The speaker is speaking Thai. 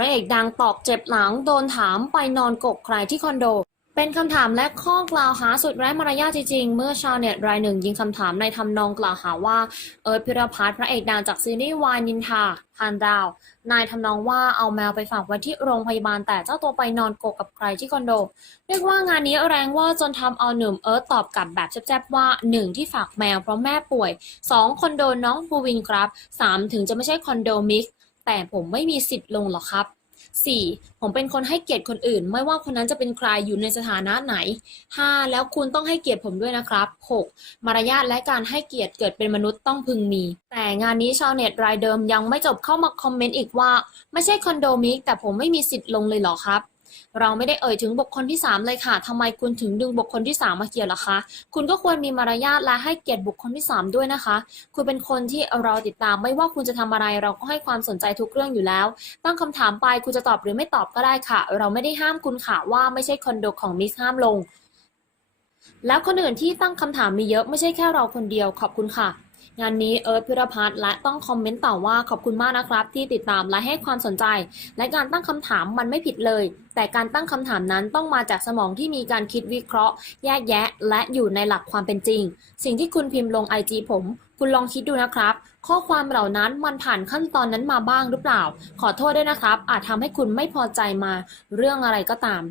ระเอกดังตอกเจ็บหลังโดนถามไปนอนกกใครที่คอนโด เป็นคำถามและข้อกล่าวหาสุดไร้มารยาทจริงๆ เมื่อชาวเน็ตรายหนึ่งยิงคำถามในทำนองกล่าวหาว่า เอิร์ธพิรพัฒน์พระเอกดังจากซีรีส์วายนินทาพันดาว นายทำนองว่าเอาแมวไปฝากไว้ที่โรงพยาบาลแต่เจ้าตัวไปนอนกกกับใครที่คอนโด เรียกว่างานนี้แรงว่าจนทำเอาหนุ่มเอิร์ธตอบกลับแบบแจ๊บๆว่า 1. ที่ฝากแมวเพราะแม่ป่วย 2. คอนโดน้องภูวินครับ 3. ถึงจะไม่ใช่คอนโดมิก แต่ผมไม่มีสิทธิ์ลงหรอกครับ 4. ผมเป็นคนให้เกียรติคนอื่น ไม่ว่าคนนั้นจะเป็นใครอยู่ในสถานะไหน 5. แล้วคุณต้องให้เกียรติผมด้วยนะครับ 6. มารยาทและการให้เกียรติเกิดเป็นมนุษย์ต้องพึงมี แต่งานนี้ชาวเน็ตรายเดิมยังไม่จบเข้ามาคอมเมนต์อีกว่า ไม่ใช่คอนโดมิกแต่ผมไม่มีสิทธิ์ลงเลยเหรอครับ เราไม่ได้เอ่ยถึงบุคคลที่ 3 เลยค่ะทำไมคุณถึงดึงบุคคลที่ 3 มาเกี่ยวล่ะคะ คุณก็ควรมีมารยาทและให้เกียรติบุคคลที่ 3 ด้วยนะคะ คุณเป็นคนที่เราติดตาม ไม่ว่าคุณจะทำอะไร เราก็ให้ความสนใจทุกเรื่องอยู่แล้ว ตั้งคำถามไปคุณจะตอบหรือไม่ตอบก็ได้ค่ะ เราไม่ได้ห้ามคุณค่ะว่าไม่ใช่คอนโดของมิสห้ามลง แล้วคนอื่นที่ตั้งคำถามมีเยอะไม่ใช่แค่เราคนเดียวขอบคุณค่ะ งานนี้เอิร์ธพิรพัฒน์และต้องคอมเมนต์ต่อว่าขอบคุณมากนะครับ ที่ติดตามและให้ความสนใจ และการตั้งคำถามมันไม่ผิดเลย แต่การตั้งคำถามนั้นต้องมาจากสมองที่มีการคิดวิเคราะห์ แยกแยะ และอยู่ในหลักความเป็นจริง สิ่งที่คุณพิมพ์ลงไอจีผมคุณลองคิดดูนะครับ ข้อความเหล่านั้นมันผ่านขั้นตอนนั้นมาบ้างหรือเปล่า ขอโทษด้วยนะครับ อาจทำให้คุณไม่พอใจมาเรื่องอะไรก็ตาม